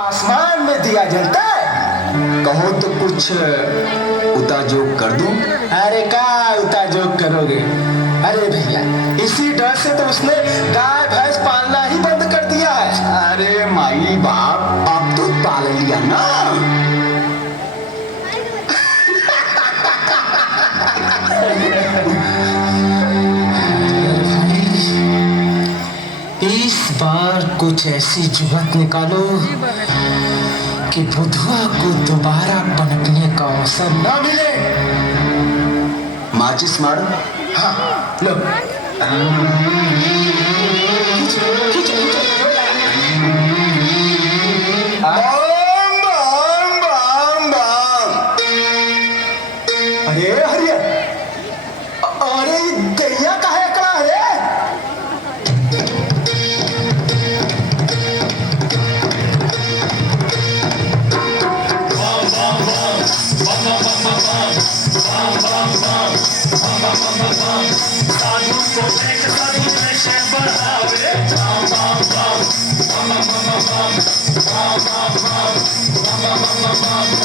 आसमान में दिया जलता है। कहो तो कुछ उता जोग कर दूं? अरे का उता जोग करोगे? अरे भैया, इसी डर से तो उसने गाय भैंस पालना ही बंद कर दिया है। अरे माई बाप, अब तो पाल लिया ना। इस बार कुछ ऐसी जुहत निकालो कि बुधवा को दोबारा पनपने का अवसर न मिले। माचिस मारो। हाँ लो। खींचो, खींचो। बम बम बम बम। अरे हरिया, अरे गैया काहे अकड़ा है? साधु को देख साधु नशे बढ़ावे।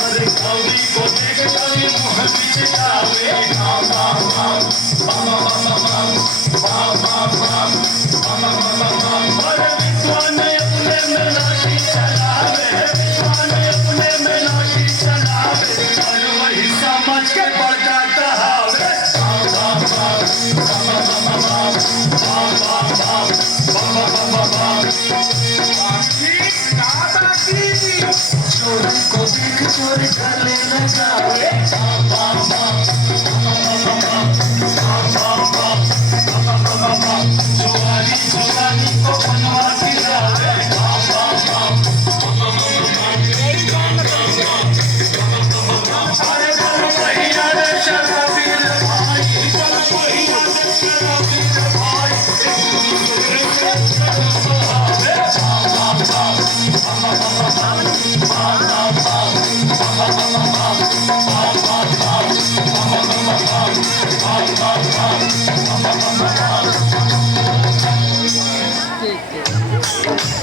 अरे कवि को देख कवि मुँह बिचकावे। अरे विद्वान अपने में लाठी चलावे। विद्वान अपने में लाठी चलावे। और वही समझ के बढ़ जाता है। चोरी को देख चोरी कर लेना जावे।